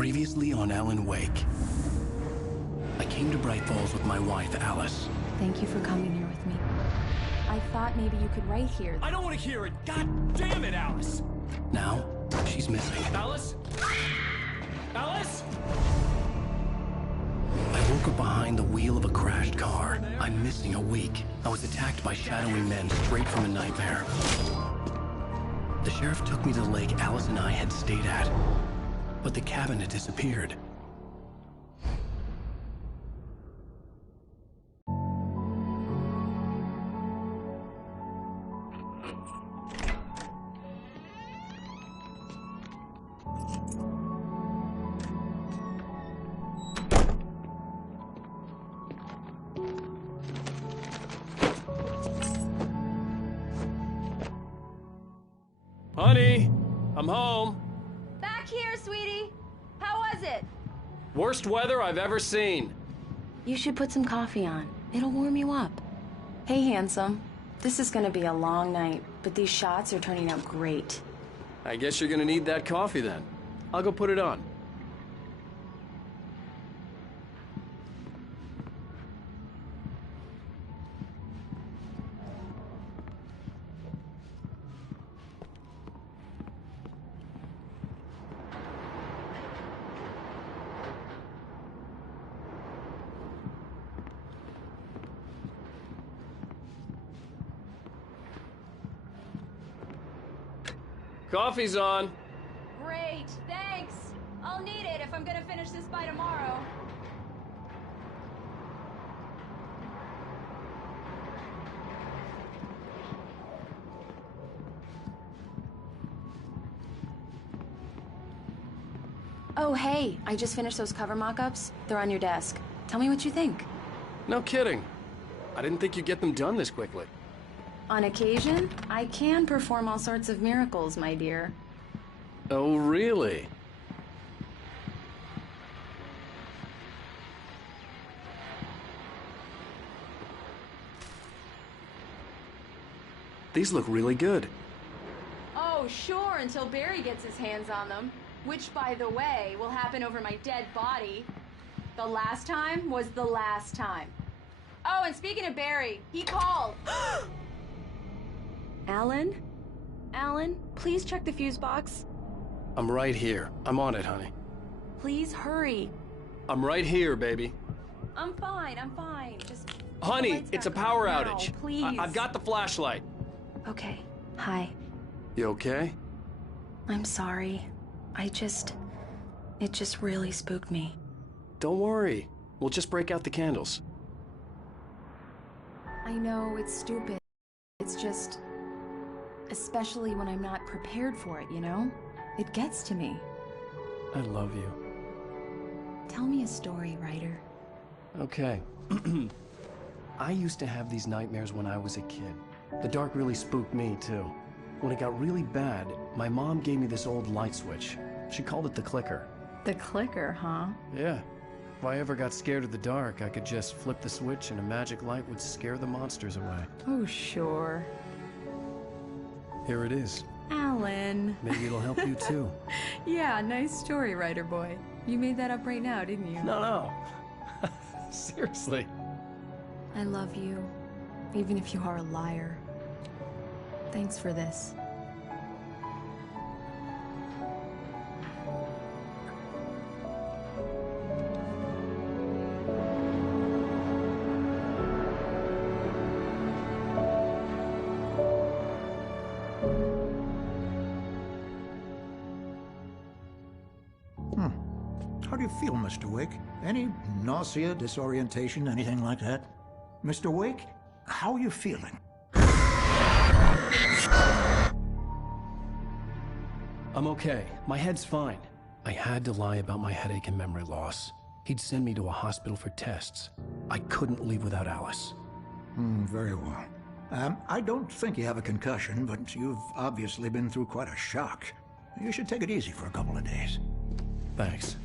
Previously on Alan Wake. I came to Bright Falls with my wife, Alice. Thank you for coming here with me. I thought maybe you could write here. I don't want to hear it! God damn it, Alice! Now, she's missing. Alice? Alice? I woke up behind the wheel of a crashed car. I'm missing a week. I was attacked by shadowy men straight from a nightmare. The sheriff took me to the lake Alice and I had stayed at, but the cabin had disappeared. Honey, I'm home. Back here, sweetie. How was it? Worst weather I've ever seen. You should put some coffee on. It'll warm you up. Hey, handsome. This is gonna be a long night, but these shots are turning out great. I guess you're gonna need that coffee then. I'll go put it on. Coffee's on. Great, thanks. I'll need it if I'm gonna finish this by tomorrow. Oh, hey, I just finished those cover mock-ups. They're on your desk. Tell me what you think. No kidding. I didn't think you'd get them done this quickly. On occasion, I can perform all sorts of miracles, my dear. Oh, really? These look really good. Oh, sure, until Barry gets his hands on them. Which, by the way, will happen over my dead body. The last time was the last time. Oh, and speaking of Barry, he called. Alan? Alan, please check the fuse box. I'm right here. I'm on it, honey. Please hurry. I'm right here, baby. I'm fine, Just... Honey, it's a power now, outage. Please. I've got the flashlight. Okay. Hi. You okay? I'm sorry. It just really spooked me. Don't worry. We'll just break out the candles. I know, it's stupid. It's just... Especially when I'm not prepared for it, you know? It gets to me. I love you. Tell me a story, writer. Okay. I used to have these nightmares when I was a kid. The dark really spooked me, too. When it got really bad, my mom gave me this old light switch. She called it the clicker. The clicker, huh? Yeah. If I ever got scared of the dark, I could just flip the switch and a magic light would scare the monsters away. Oh, sure. Here it is. Alan. Maybe it'll help you, too. Yeah, nice story, writer boy. You made that up right now, didn't you? No. Seriously. I love you, even if you are a liar. Thanks for this. How do you feel, Mr. Wake? Any nausea, disorientation, anything like that? Mr. Wake, how are you feeling? I'm okay. My head's fine. I had to lie about my headache and memory loss. He'd send me to a hospital for tests. I couldn't leave without Alice. Very well. I don't think you have a concussion, but you've obviously been through quite a shock. You should take it easy for a couple of days. Thanks.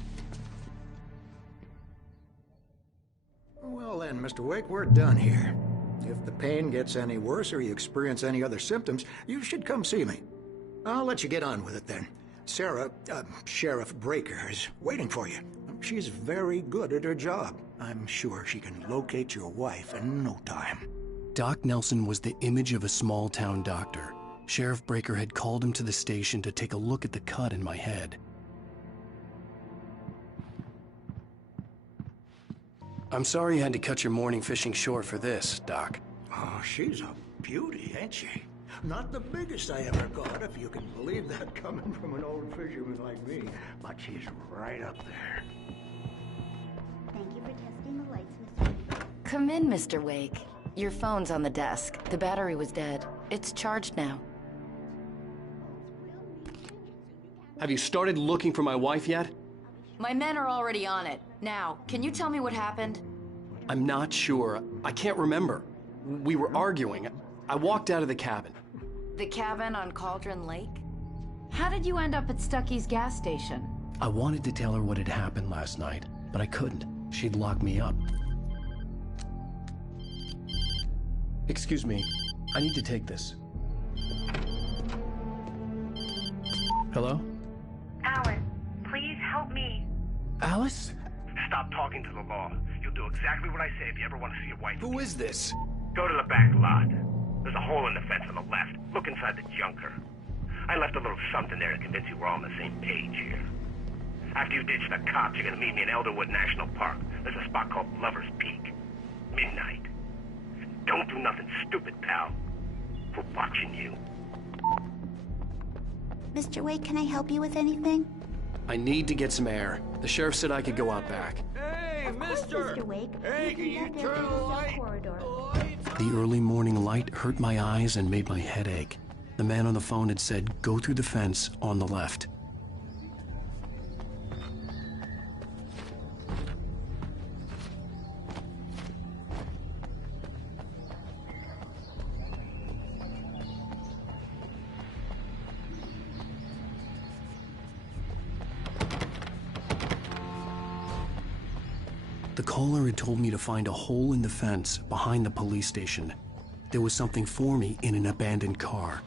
Well then, Mr. Wake, we're done here. If the pain gets any worse or you experience any other symptoms, you should come see me. I'll let you get on with it then. Sarah, Sheriff Breaker, is waiting for you. She's very good at her job. I'm sure she can locate your wife in no time. Doc Nelson was the image of a small-town doctor. Sheriff Breaker had called him to the station to take a look at the cut in my head. I'm sorry you had to cut your morning fishing short for this, Doc. Oh, she's a beauty, ain't she? Not the biggest I ever caught, if you can believe that coming from an old fisherman like me. But she's right up there. Thank you for testing the lights, Mr. Wake. Come in, Mr. Wake. Your phone's on the desk. The battery was dead. It's charged now. Have you started looking for my wife yet? My men are already on it. Now, can you tell me what happened? I'm not sure. I can't remember. We were arguing. I walked out of the cabin. The cabin on Cauldron Lake? How did you end up at Stucky's gas station? I wanted to tell her what had happened last night, but I couldn't. She'd lock me up. Excuse me. I need to take this. Hello? Alice, please help me. Alice? Stop talking to the law. You'll do exactly what I say if you ever want to see your wife. Who is this? Go to the back lot. There's a hole in the fence on the left. Look inside the junker. I left a little something there to convince you we're all on the same page here. After you ditch the cops, you're gonna meet me in Elderwood National Park. There's a spot called Lover's Peak. Midnight. Don't do nothing stupid, pal. We're watching you. Mr. Wake, can I help you with anything? I need to get some air. The sheriff said I could go out back. Hey, Mr. Wake, Hey, you can you can get turn there the through the light? corridor. The early morning light hurt my eyes and made my head ache. The man on the phone had said, go through the fence on the left. The caller had told me to find a hole in the fence behind the police station. There was something for me in an abandoned car.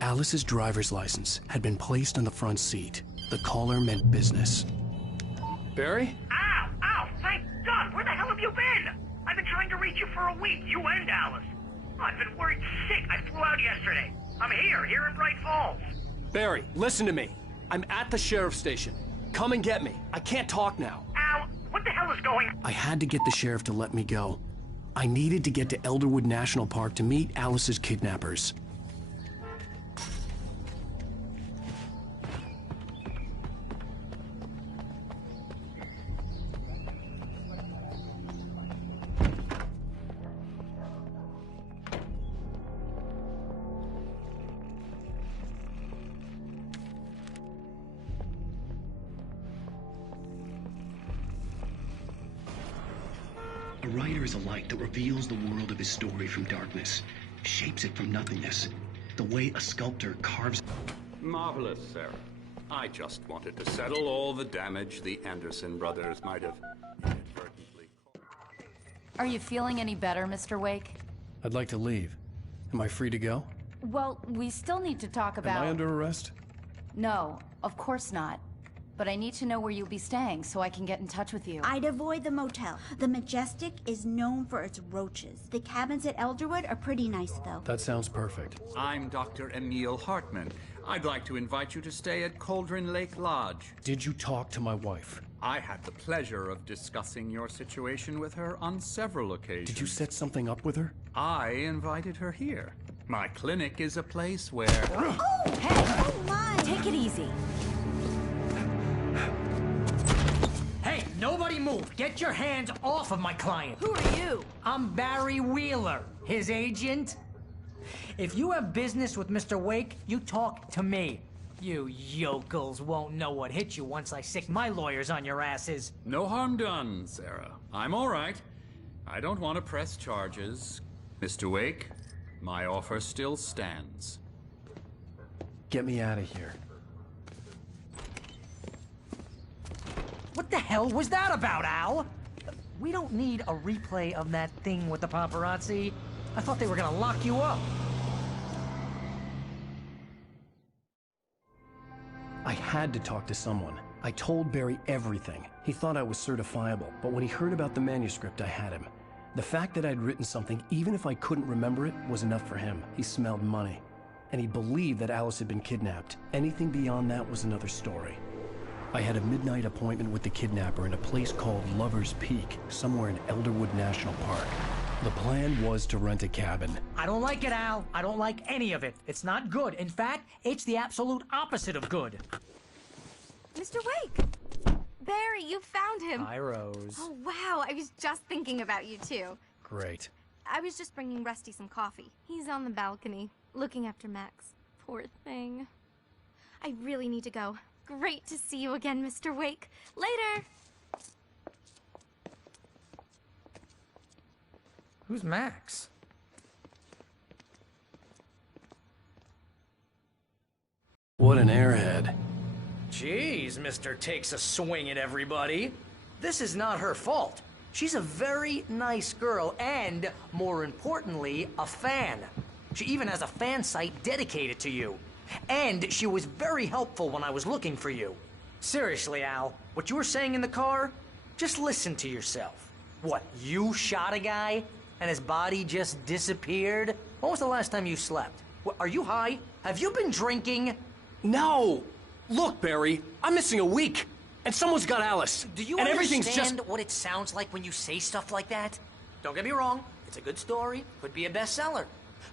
Alice's driver's license had been placed on the front seat. The caller meant business. Barry? Ow! Ow! Thank God! Where the hell have you been? I've been trying to reach you for a week, you and Alice. I've been worried sick. I flew out yesterday. I'm here in Bright Falls. Barry, listen to me. I'm at the sheriff's station. Come and get me. I can't talk now. Al, what the hell is going on? I had to get the sheriff to let me go. I needed to get to Elderwood National Park to meet Alice's kidnappers. A writer is a light that reveals the world of his story from darkness, shapes it from nothingness, the way a sculptor carves... Marvelous, Sarah. I just wanted to settle all the damage the Anderson brothers might have inadvertently caused. Are you feeling any better, Mr. Wake? I'd like to leave. Am I free to go? Well, we still need to talk about... Am I under arrest? No, of course not. But I need to know where you'll be staying so I can get in touch with you. I'd avoid the motel. The Majestic is known for its roaches. The cabins at Elderwood are pretty nice, though. That sounds perfect. I'm Dr. Emil Hartman. I'd like to invite you to stay at Cauldron Lake Lodge. Did you talk to my wife? I had the pleasure of discussing your situation with her on several occasions. Did you set something up with her? I invited her here. My clinic is a place where... Oh! Hey! Oh, my! Take it easy. Hey, nobody move! Get your hands off of my client! Who are you? I'm Barry Wheeler, his agent. If you have business with Mr. Wake, you talk to me. You yokels won't know what hit you once I sick my lawyers on your asses. No harm done, Sarah. I'm all right. I don't want to press charges. Mr. Wake, my offer still stands. Get me out of here. What the hell was that about, Al? We don't need a replay of that thing with the paparazzi. I thought they were gonna lock you up. I had to talk to someone. I told Barry everything. He thought I was certifiable, but when he heard about the manuscript, I had him. The fact that I'd written something, even if I couldn't remember it, was enough for him. He smelled money. And he believed that Alice had been kidnapped. Anything beyond that was another story. I had a midnight appointment with the kidnapper in a place called Lover's Peak, somewhere in Elderwood National Park. The plan was to rent a cabin. I don't like it, Al. I don't like any of it. It's not good. In fact, it's the absolute opposite of good. Mr. Wake! Barry, you found him! Hi, Rose. Oh, wow. I was just thinking about you, too. Great. I was just bringing Rusty some coffee. He's on the balcony, looking after Max. Poor thing. I really need to go. Great to see you again, Mr. Wake. Later! Who's Max? What an airhead. Jeez, Mr. Takes a swing at everybody. This is not her fault. She's a very nice girl and, more importantly, a fan. She even has a fan site dedicated to you. And she was very helpful when I was looking for you. Seriously, Al, what you were saying in the car, just listen to yourself. What, you shot a guy and his body just disappeared? When was the last time you slept? What, are you high? Have you been drinking? No! Look, Barry, I'm missing a week. And someone's got Alice. Do you and understand what it sounds like when you say stuff like that? Don't get me wrong, it's a good story, could be a bestseller.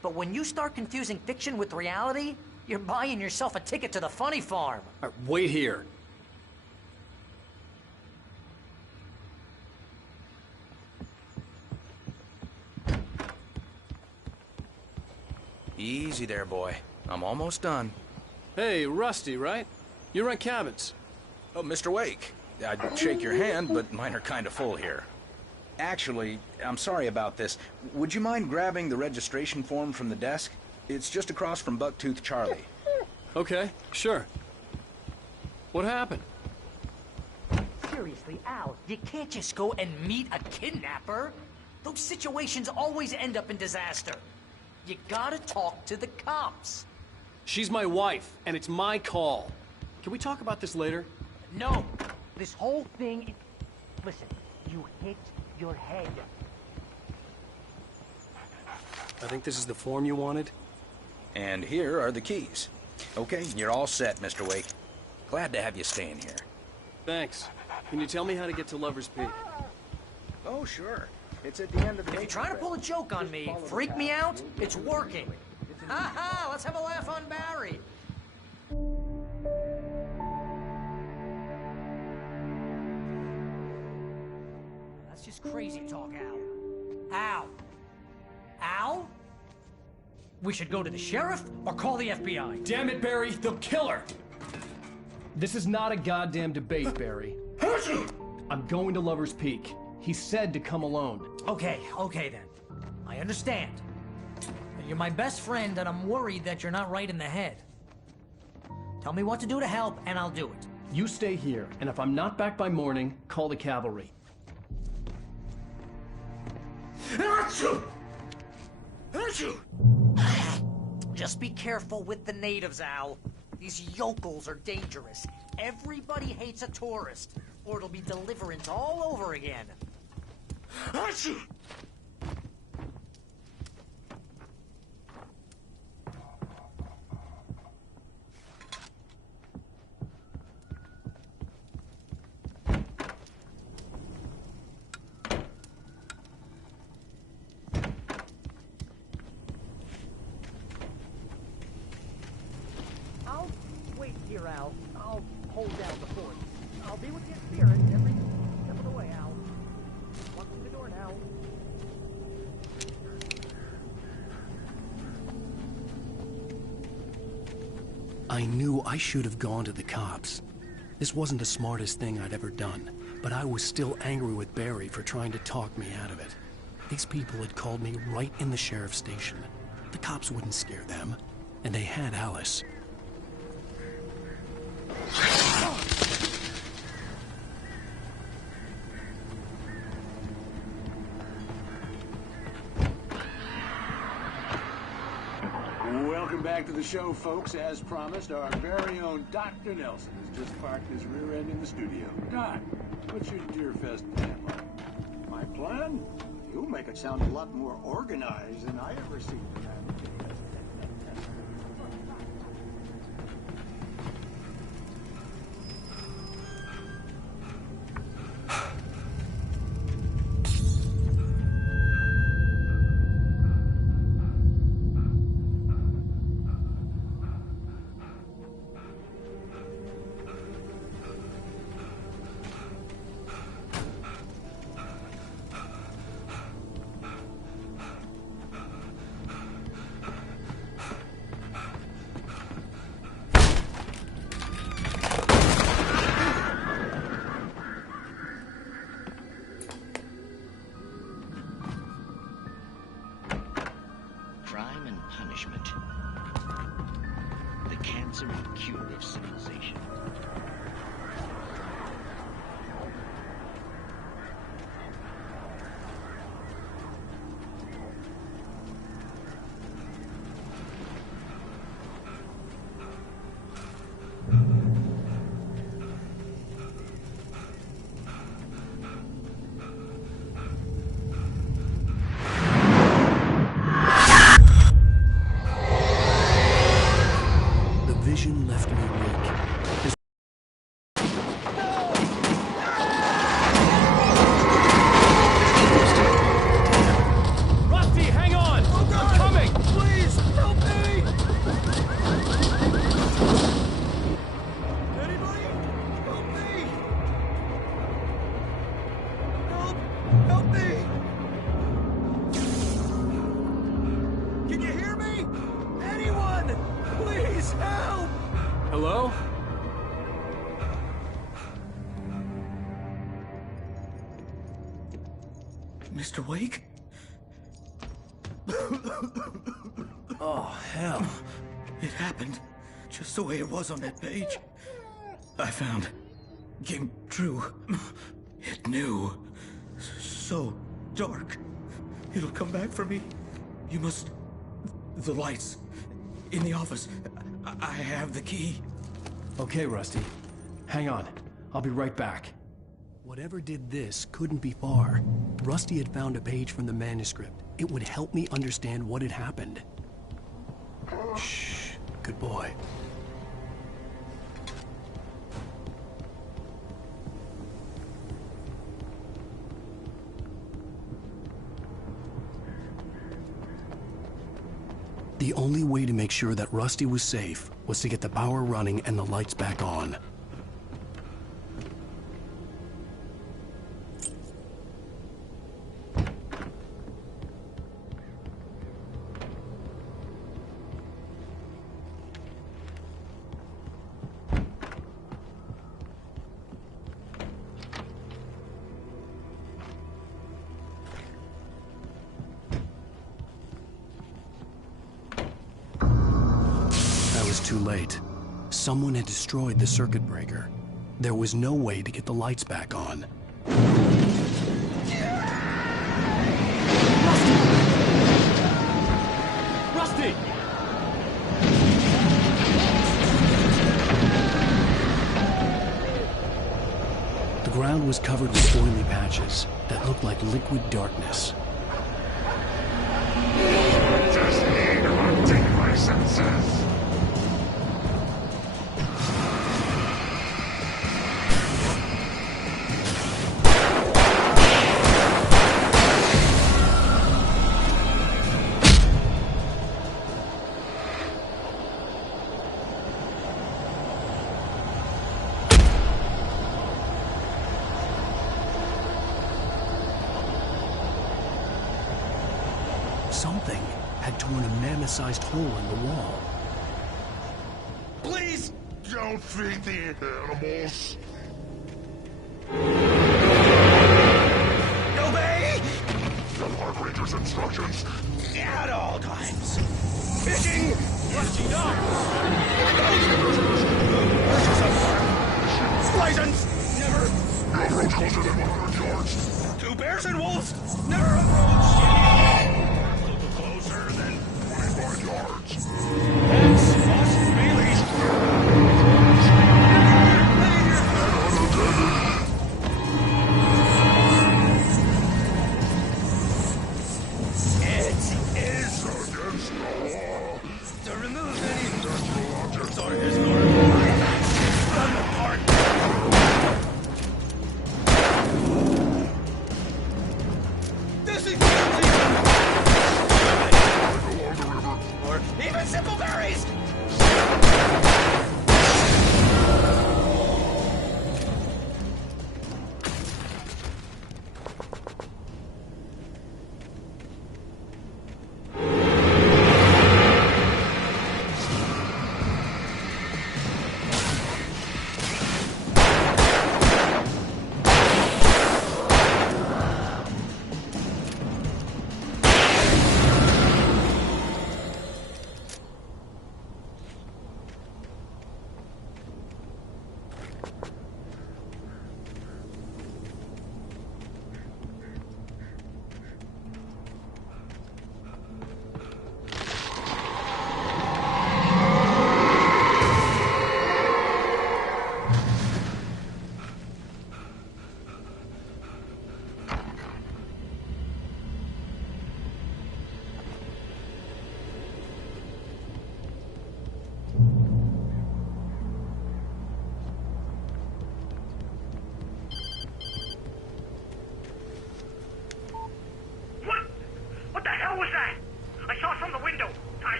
But when you start confusing fiction with reality, you're buying yourself a ticket to the funny farm. All right, wait here. Easy there, boy. I'm almost done. Hey, Rusty, right? You rent cabins. Oh, Mr. Wake. I'd shake your hand, but mine are kind of full here. Actually, I'm sorry about this. Would you mind grabbing the registration form from the desk? It's just across from Bucktooth Charlie. Okay, sure. What happened? Seriously, Al, you can't just go and meet a kidnapper. Those situations always end up in disaster. You gotta talk to the cops. She's my wife, and it's my call. Can we talk about this later? No. This whole thing... Listen, you hit your head. I think this is the form you wanted. And here are the keys. Okay, you're all set, Mr. Wake. Glad to have you staying here. Thanks. Can you tell me how to get to Lover's Peak? Oh, sure. It's at the end of the... If you're trying to pull a joke on me, freak me out, it's working. Ha-ha! Let's have a laugh on Barry. That's just crazy talk, Al. Al? Al? We should go to the sheriff or call the FBI. Damn it, Barry, they'll kill her! This is not a goddamn debate, Barry. I'm going to Lover's Peak. He said to come alone. Okay then. I understand. You're my best friend, and I'm worried that you're not right in the head. Tell me what to do to help, and I'll do it. You stay here, and if I'm not back by morning, call the cavalry. Just be careful with the natives, Al. These yokels are dangerous. Everybody hates a tourist, or it'll be deliverance all over again. I'll wait here, Al. I'll hold down the fort. I'll be with you in spirit every step of the way, Al. Walk through the door now. I knew I should have gone to the cops. This wasn't the smartest thing I'd ever done, but I was still angry with Barry for trying to talk me out of it. These people had called me right in the sheriff's station. The cops wouldn't scare them, and they had Alice. Welcome back to the show, folks. As promised, our very own Dr. Nelson has just parked his rear end in the studio. Doc, what's your Deerfest plan like? My plan? You make it sound a lot more organized than I ever seen it. Crime and punishment. The cancer and cure of civilization. Vision left me weak. Rusty, hang on! Oh, God. I'm coming! Please, help me! Anybody? Help me! Help me! Can you hear me? Anyone? Please help! Hello? Mr. Wake? Oh, hell. It happened just the way it was on that page. I found. Came true. It knew. So dark. It'll come back for me. You must... The lights. In the office. I have the key. Okay, Rusty. Hang on. I'll be right back. Whatever did this couldn't be far. Rusty had found a page from the manuscript. It would help me understand what had happened. Shh. Good boy. The only way to make sure that Rusty was safe was to get the power running and the lights back on. Too late. Someone had destroyed the circuit breaker. There was no way to get the lights back on. Rusty! The ground was covered with oily patches that looked like liquid darkness. Just need to update my senses. Something had torn a mammoth-sized hole in the wall. Please don't feed the animals. Obey! The Park Ranger's instructions. At all times. Fishing! Rusty, no! License! Never! No approach closer than 100 yards. 2 bears and wolves! Never approach! A little closer than 25 yards.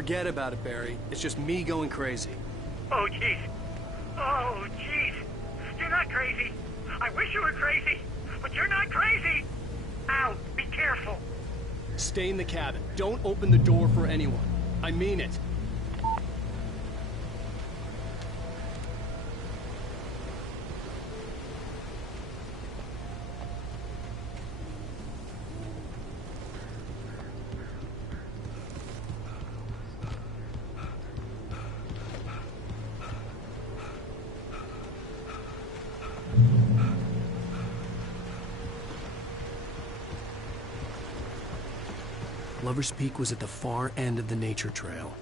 Forget about it, Barry. It's just me going crazy. Oh, jeez. Oh, jeez. You're not crazy. I wish you were crazy, but you're not crazy. Ow, be careful. Stay in the cabin. Don't open the door for anyone. I mean it. Lover's Peak was at the far end of the nature trail.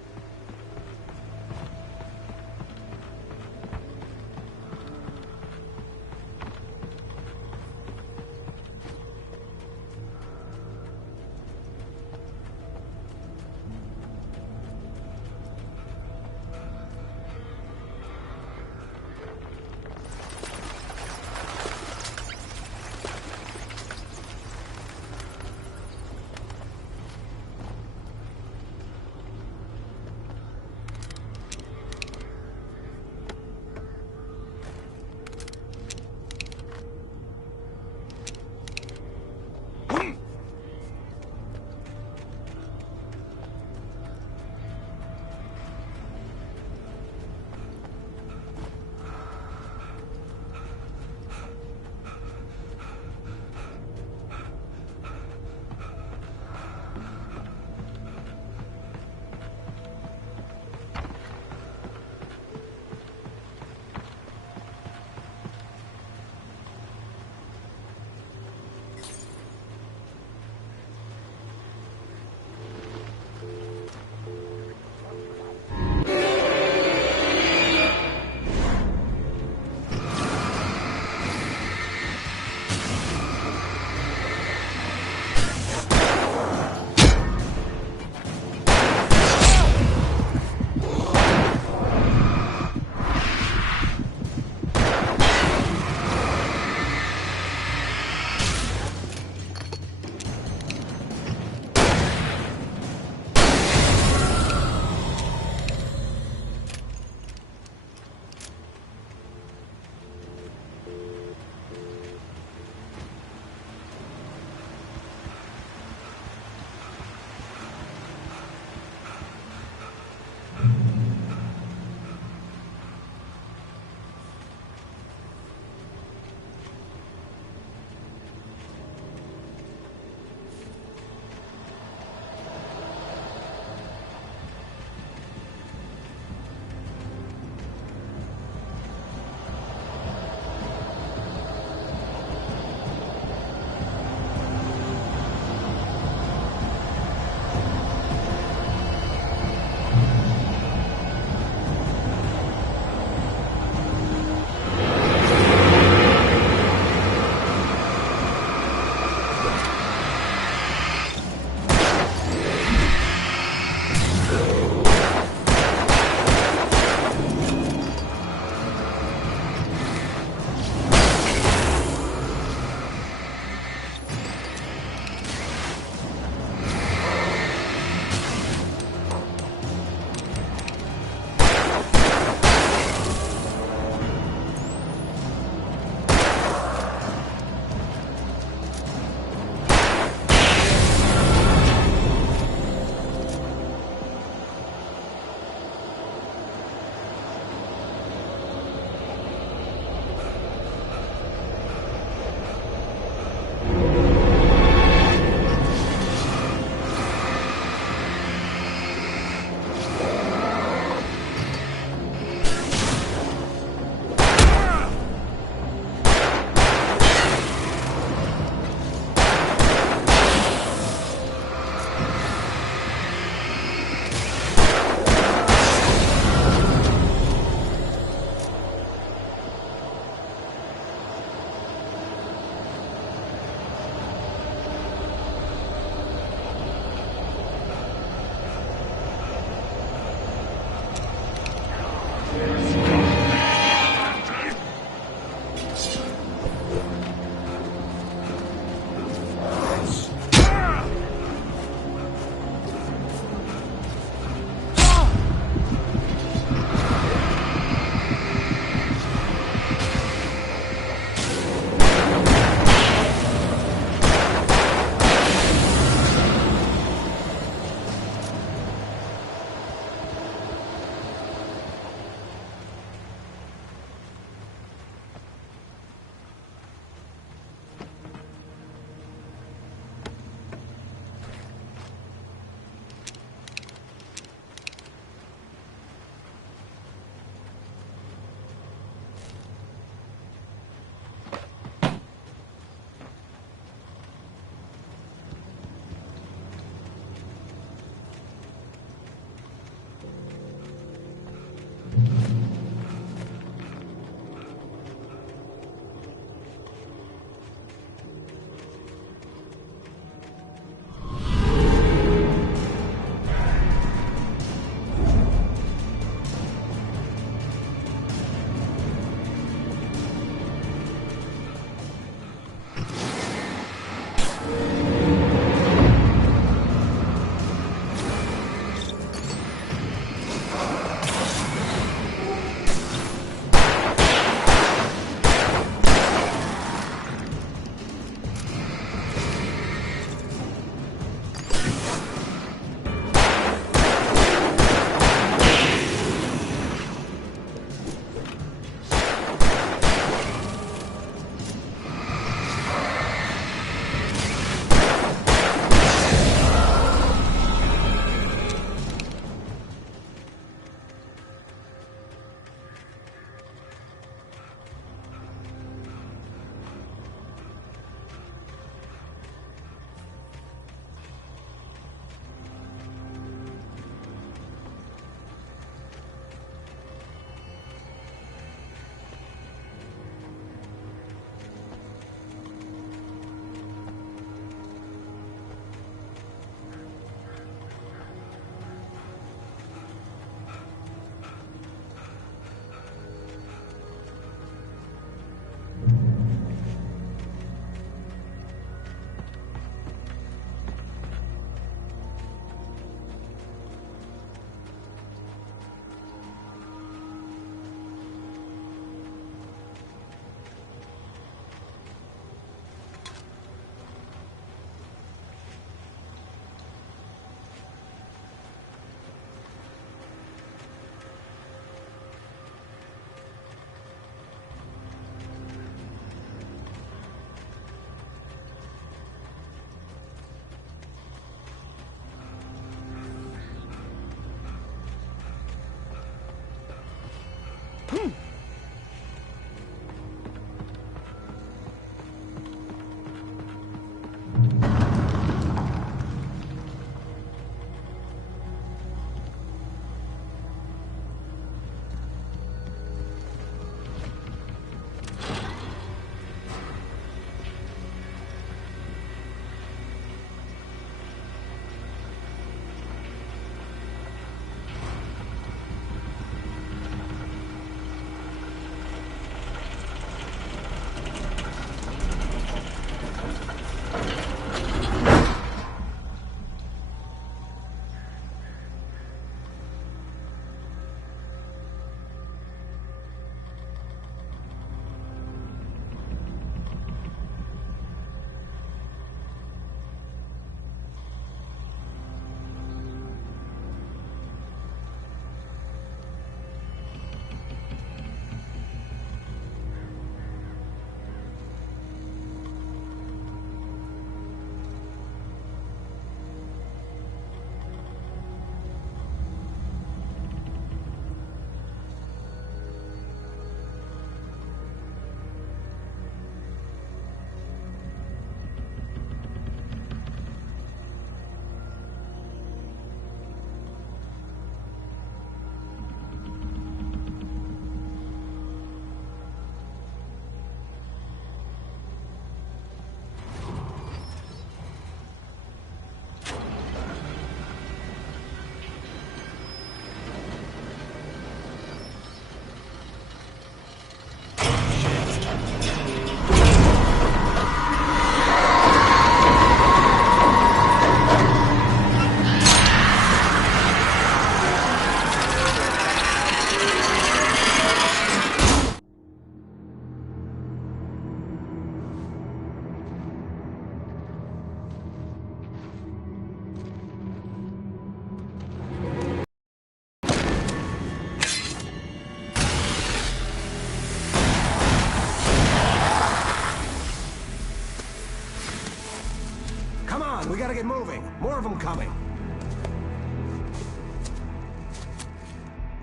We gotta get moving. More of them coming.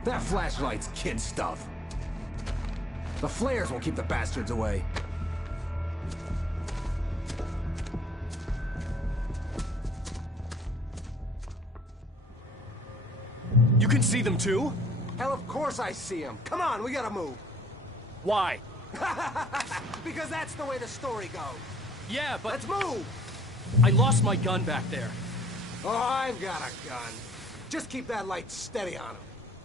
That flashlight's kid stuff. The flares will keep the bastards away. You can see them too? Hell, of course I see them. Come on, we gotta move. Why? Because that's the way the story goes. Yeah, but... Let's move! I lost my gun back there. Oh, I've got a gun. Just keep that light steady on him.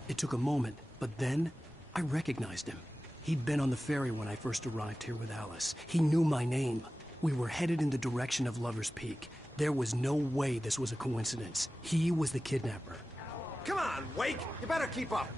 It took a moment, but then I recognized him. He'd been on the ferry when I first arrived here with Alice. He knew my name. We were headed in the direction of Lover's Peak. There was no way this was a coincidence. He was the kidnapper. Come on, Wake! You better keep up.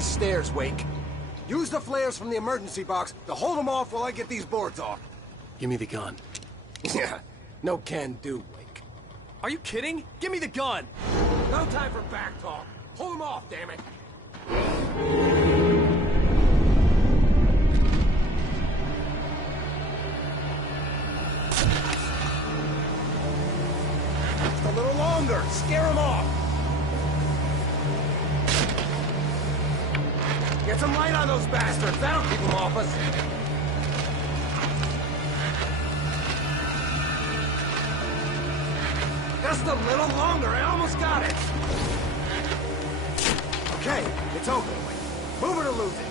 Stairs, Wake. Use the flares from the emergency box to hold them off while I get these boards off. Give me the gun. Yeah, no can do, Wake. Are you kidding? Give me the gun! No time for back talk. Hold them off, damn it. Just a little longer. Scare them off. Get some light on those bastards. That'll keep them off us. Just a little longer. I almost got it. Okay, it's over. Move it or lose it.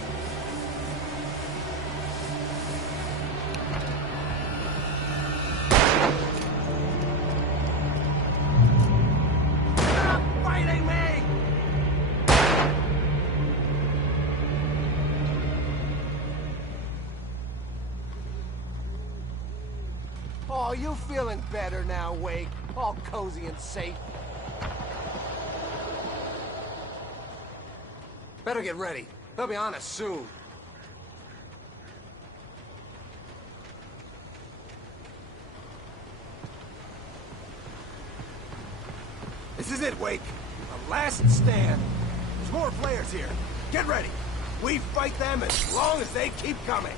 Stop fighting me! Oh, you feeling better now, Wake? All cozy and safe. Better get ready. They'll be on us soon. This is it, Wake. The last stand. There's more players here. Get ready. We fight them as long as they keep coming.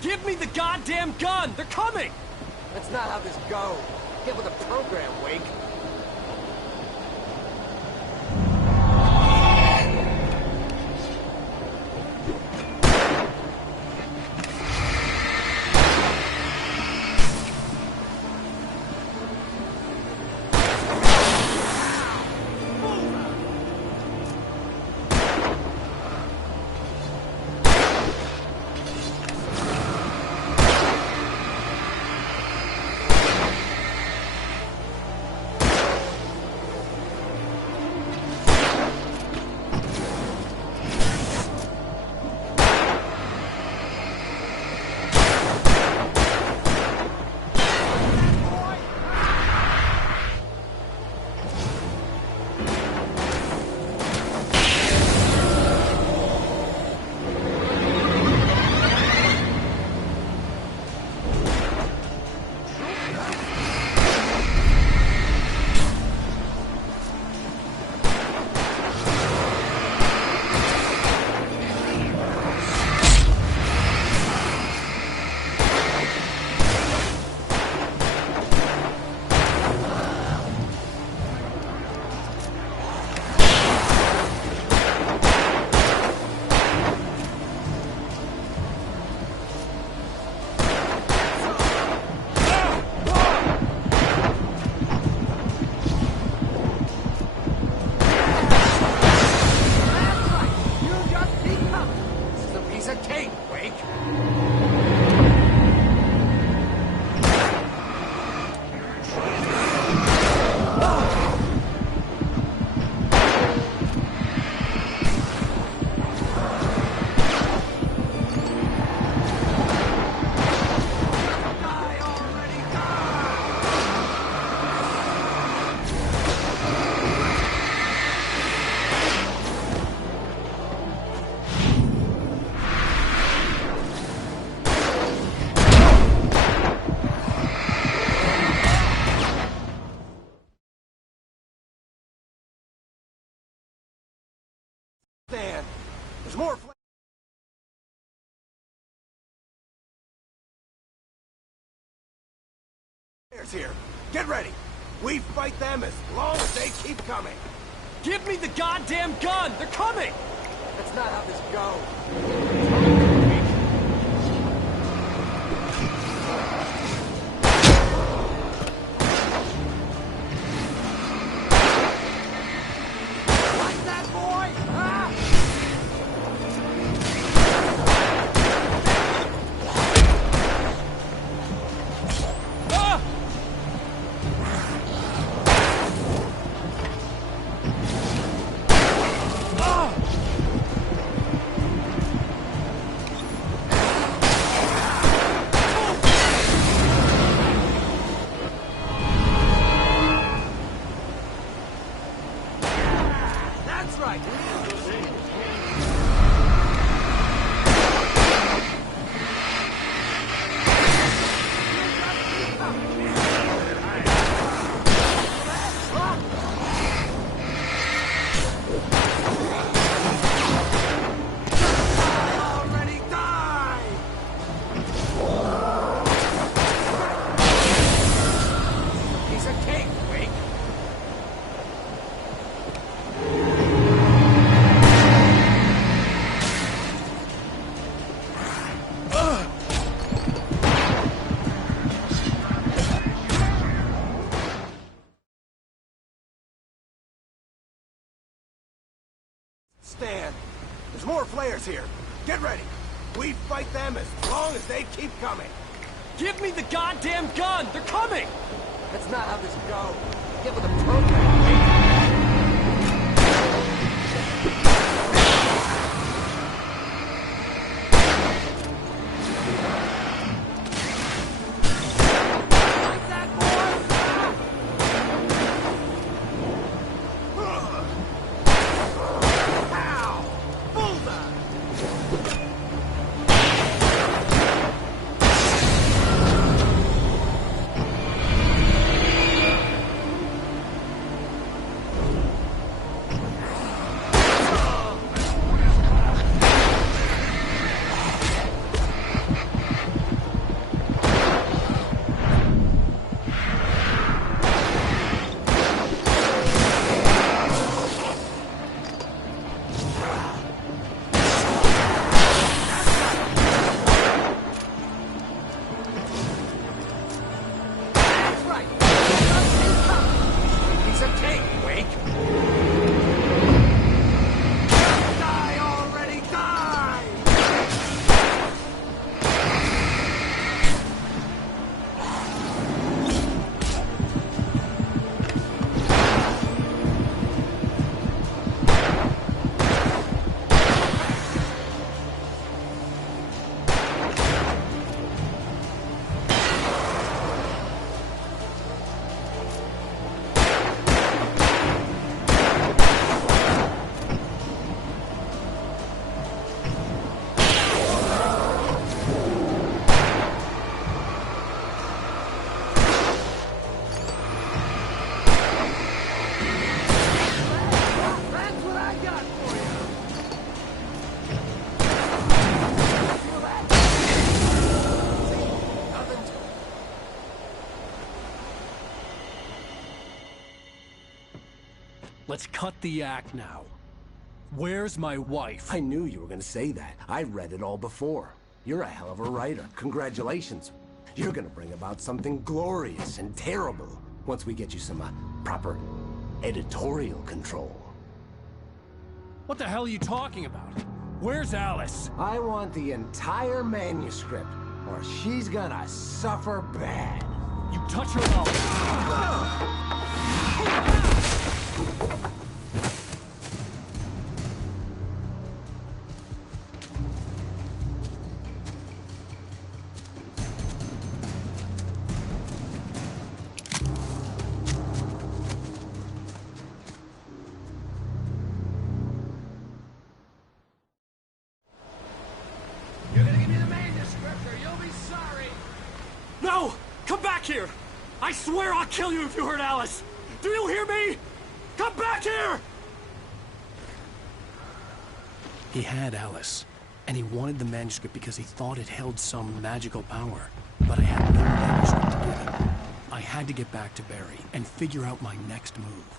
Give me the goddamn gun! They're coming! That's not how this goes. Get with the program, Wake. players here. Get ready. We fight them as long as they keep coming. Give me the goddamn gun! They're coming! That's not how this goes. Stand. There's more flayers here. Get ready. We fight them as long as they keep coming. Give me the goddamn gun! They're coming! That's not how this goes. Get with the program. Let's cut the act now. Where's my wife? I knew you were gonna say that. I read it all before. You're a hell of a writer. Congratulations. You're gonna bring about something glorious and terrible once we get you some proper editorial control. What the hell are you talking about? Where's Alice? I want the entire manuscript, or she's gonna suffer bad. You touch her mouth. You're gonna give me the manuscript or you'll be sorry. No! Come back here! I swear I'll kill you if you hurt Alice! Do you hear me? Come back here! He had Alice, and he wanted the manuscript because he thought it held some magical power. But I had no manuscript to give him. I had to get back to Barry and figure out my next move.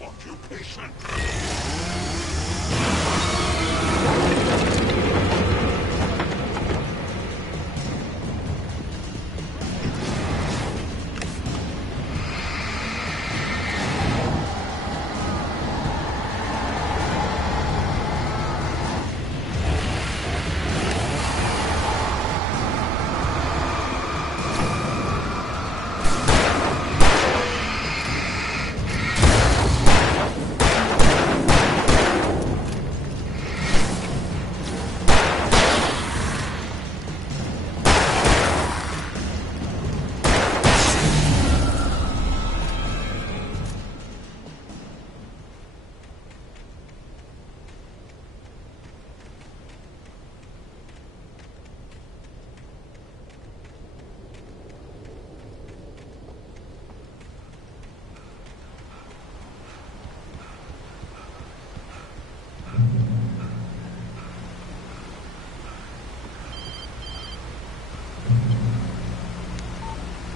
Occupation.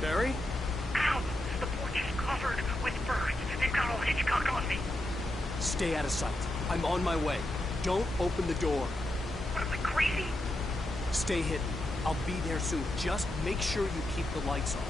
Barry? Ow! The porch is covered with birds. They've got old Hedgehog on me. Stay out of sight. I'm on my way. Don't open the door. What, am I crazy? Stay hidden. I'll be there soon. Just make sure you keep the lights on.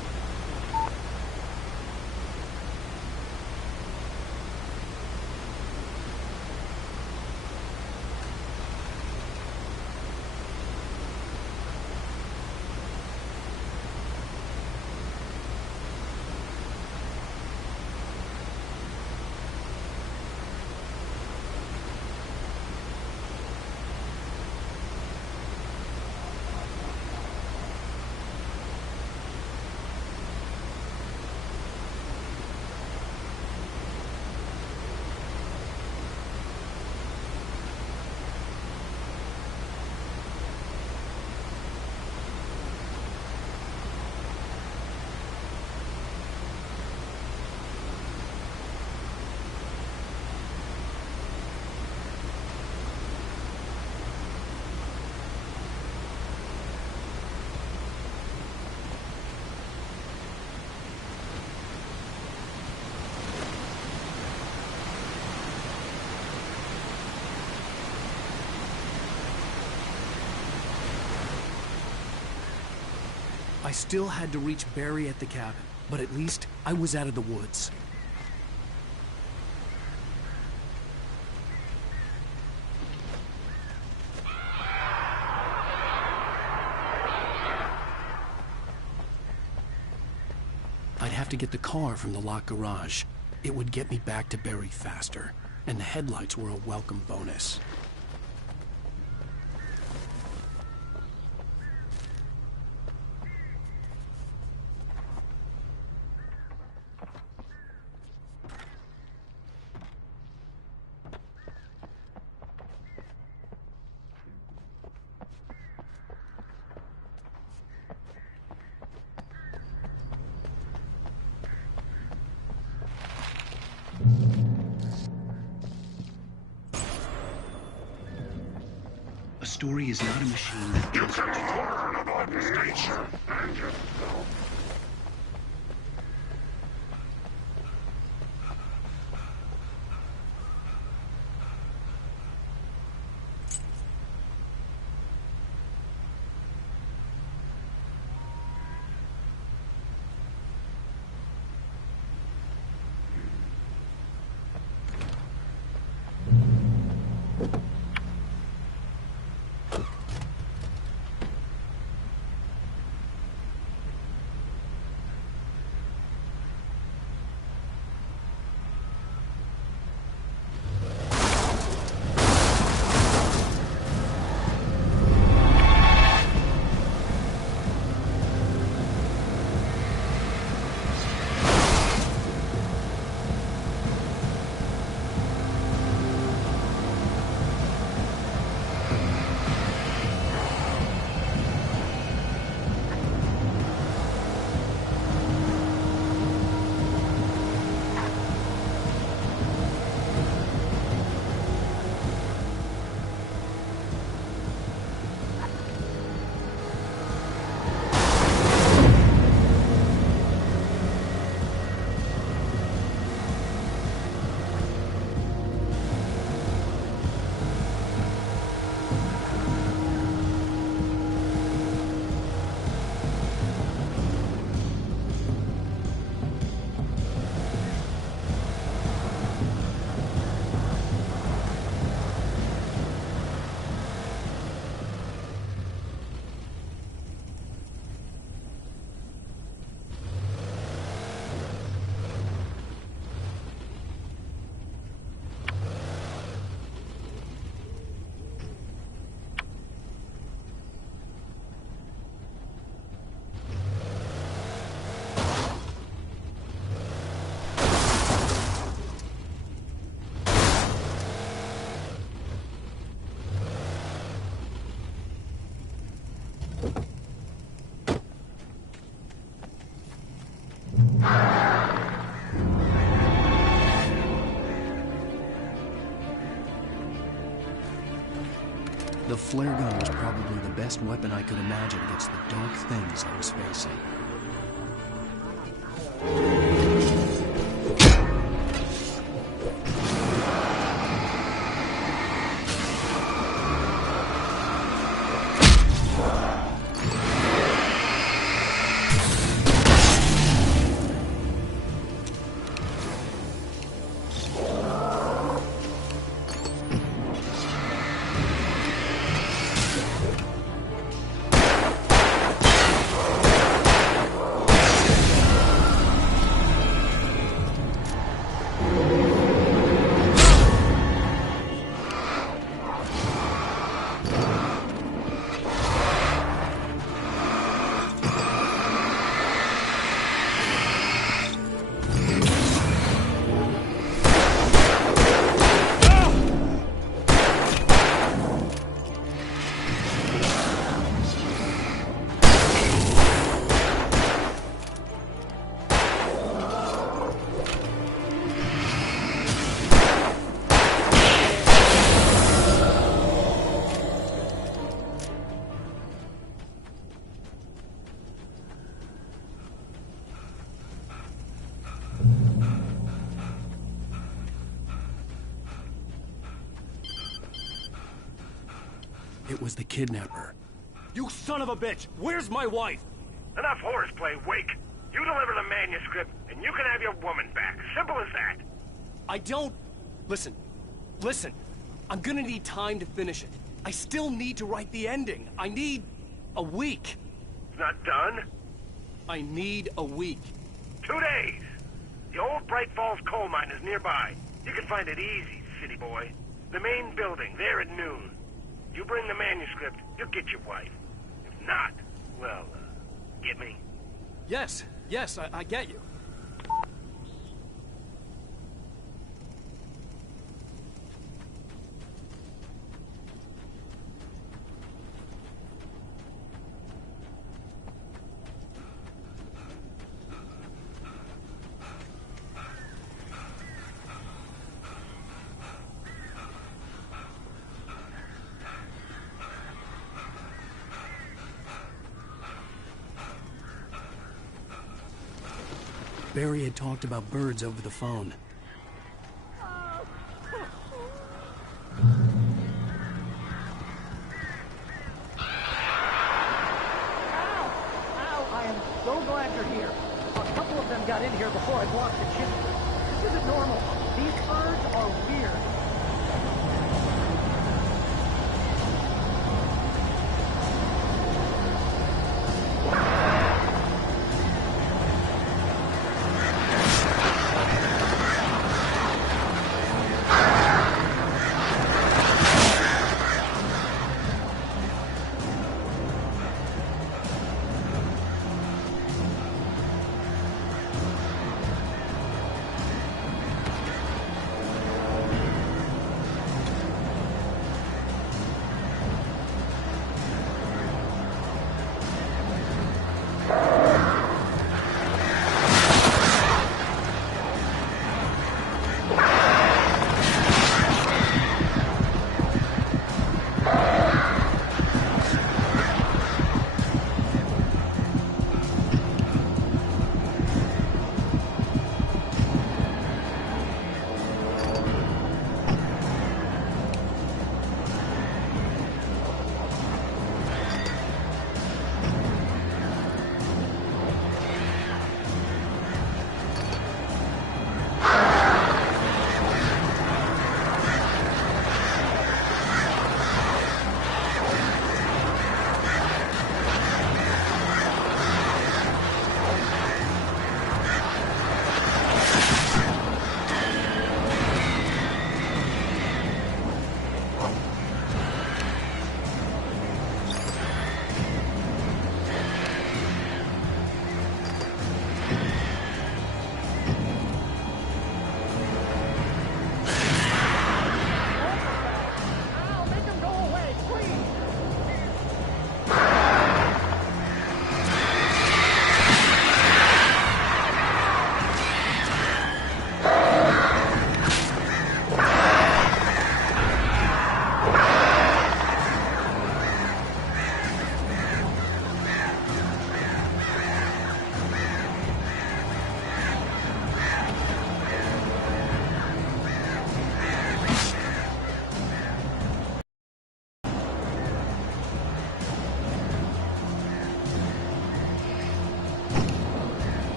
I still had to reach Barry at the cabin, but at least I was out of the woods. I'd have to get the car from the locked garage. It would get me back to Barry faster, and the headlights were a welcome bonus. A story is not a machine that You can learn about nature and yourself. flare gun was probably the best weapon I could imagine against the dark things I was facing. It was the kidnapper. You son of a bitch! Where's my wife? Enough horseplay, Wake. You deliver the manuscript, and you can have your woman back. Simple as that. I don't... Listen. I'm gonna need time to finish it. I still need to write the ending. I need a week. It's not done? I need a week. 2 days. The old Bright Falls coal mine is nearby. You can find it easy, city boy. The main building, there at noon. You bring the manuscript, you'll get your wife. If not, well, get me? Yes, I get you. Barry had talked about birds over the phone. I am so glad you're here. A couple of them got in here before I blocked the chimney. This isn't normal. These birds are weird.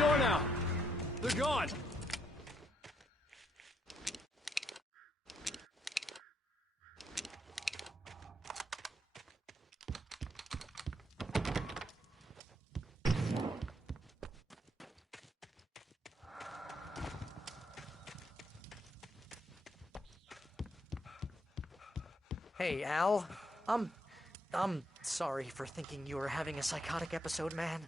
door now. They're gone. Hey, Al. I'm sorry for thinking you were having a psychotic episode, man.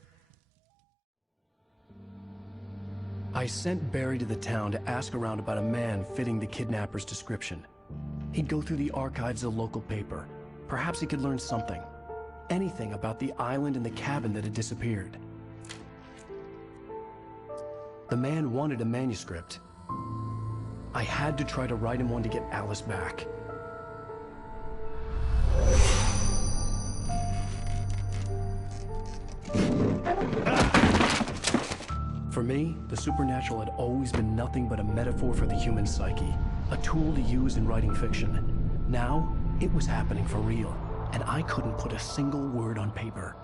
I sent Barry to the town to ask around about a man fitting the kidnapper's description. He'd go through the archives of the local paper. Perhaps he could learn something. Anything about the island and the cabin that had disappeared. The man wanted a manuscript. I had to try to write him one to get Alice back. For me, the supernatural had always been nothing but a metaphor for the human psyche, a tool to use in writing fiction. Now, it was happening for real, and I couldn't put a single word on paper.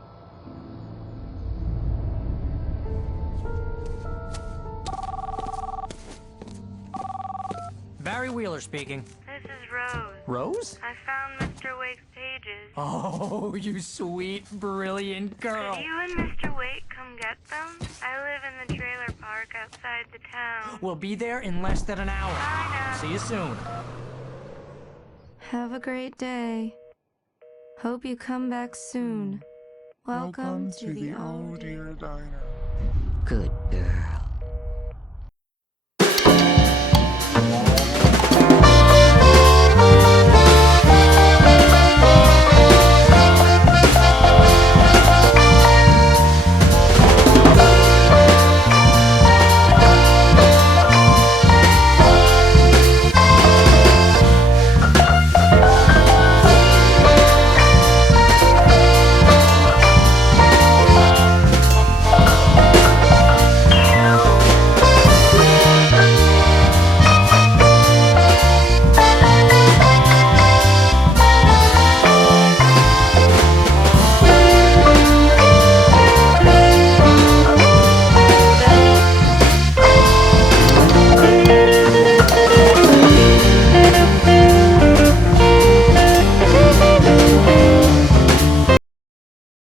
Barry Wheeler speaking. This is Rose. Rose? I found Mr. Wake's pages. Oh, you sweet, brilliant girl. Could you and Mr. Wake come get them? I live in the trailer park outside the town. We'll be there in less than an hour. Bye now. See you soon. Have a great day. Hope you come back soon. Welcome to the Oh Dear Diner. Good girl.